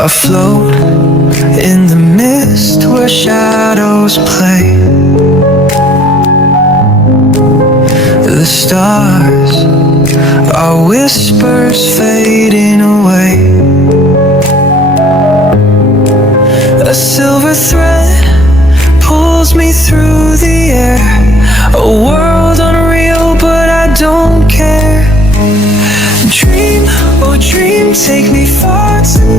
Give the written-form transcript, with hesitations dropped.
Afloat in the mist where shadows play. The stars are whispers fading away. A silver thread pulls me through the air. A world unreal, but I don't care. Dream, oh dream, take me far tonight.